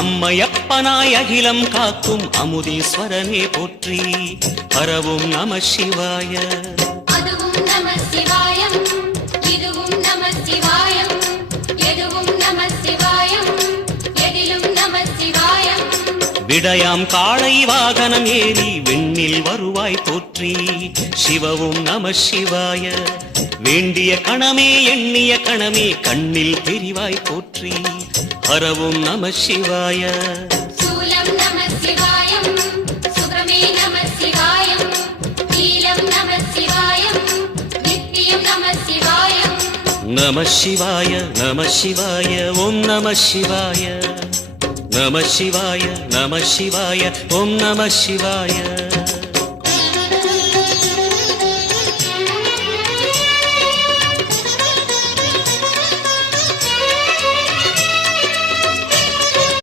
அம்மையப்பனாய் அகிலம் காக்கும் அமுதீஸ்வரனே போற்றி. பரவும் நம சிவாய. அதுவும் நம சிவாயம், இதுவும் நம சிவாயம், எதுவும் நம சிவாயம், எதிலும் நம சிவாயம். விடயாம் காளை வாகனம் ஏறி விண்ணில் வருவாய் போற்றி. சிவவும் நம சிவாய. வேண்டிய கணமே எண்ணிய கணமே கண்ணில் தெரிவாய் போற்றி. ஹரவும் நம சிவாய. சூலம் நம சிவாயம், சுப்ரமே நம சிவாயம், நீலம் நம சிவாயம், நித்தியம் நம சிவாயம். நம சிவாய நம சிவாய ஓம் நம சிவாய. நம சிவாய நம சிவாய ஓம் நம சிவாய.